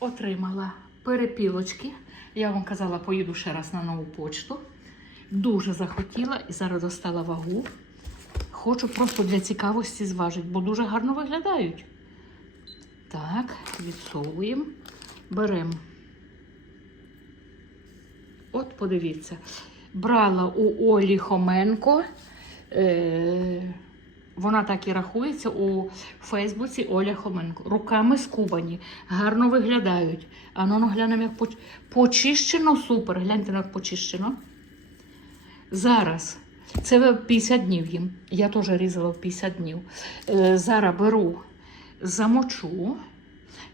отримала перепілочки. Я вам казала, поїду ще раз на нову почту. Дуже захотіла і зараз достала вагу. Хочу просто для цікавості зважити, бо дуже гарно виглядають. Так, відсовуємо, беремо. От подивіться. Брала у Олі Хоменко. Е- вона так і рахується у Фейсбуці Оля Хоменко. Руками скубані, гарно виглядають. А ну, ну глянемо, як поч- почищено, супер. Гляньте, як почищено. Зараз. Це 50 днів їм. Я теж різала в 50 днів. Е, зараз беру, замочу.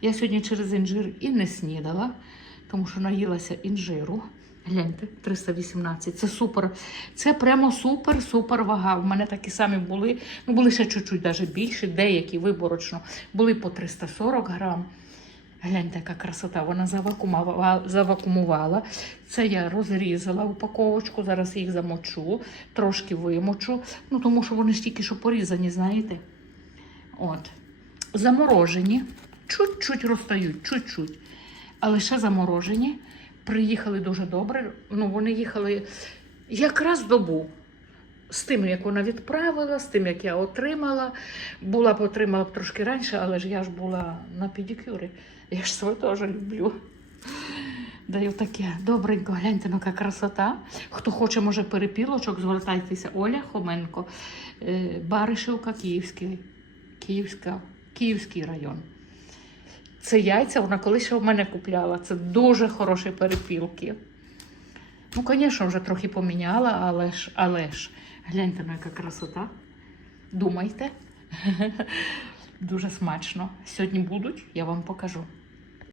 Я сьогодні через інжир і не снідала, тому що наїлася інжиру. Гляньте, 318. Це супер. Це прямо супер-супер вага. У мене такі самі були. Ну, були ще чуть-чуть навіть більше, деякі виборочно. Були по 340 грам. Гляньте, яка красота. Вона завакумувала. Це я розрізала упаковочку. Зараз їх замочу, трошки вимочу. Ну, тому що вони ж тільки що порізані, знаєте. От. Заморожені. Чуть-чуть розтають, чуть-чуть. Але ще заморожені. Приїхали дуже добре. Ну, вони їхали якраз добу. З тим, як вона відправила, з тим, як я отримала. Була б отримала б трошки раніше, але ж я ж була на педикюрі. Я ж своє теж люблю. Даю таке добренько, гляньте, ну яка красота. Хто хоче, може, перепілочок, звертайтеся. Оля Хоменко, е, Баришівка, Київський, Київська, Київський район. Це яйця, вона колись ще в мене купляла. Це дуже хороші перепілки. Ну, звісно, вже трохи поміняла, але ж, але ж, гляньте, на яка красота. Думайте. Дуже смачно. Сьогодні будуть, я вам покажу.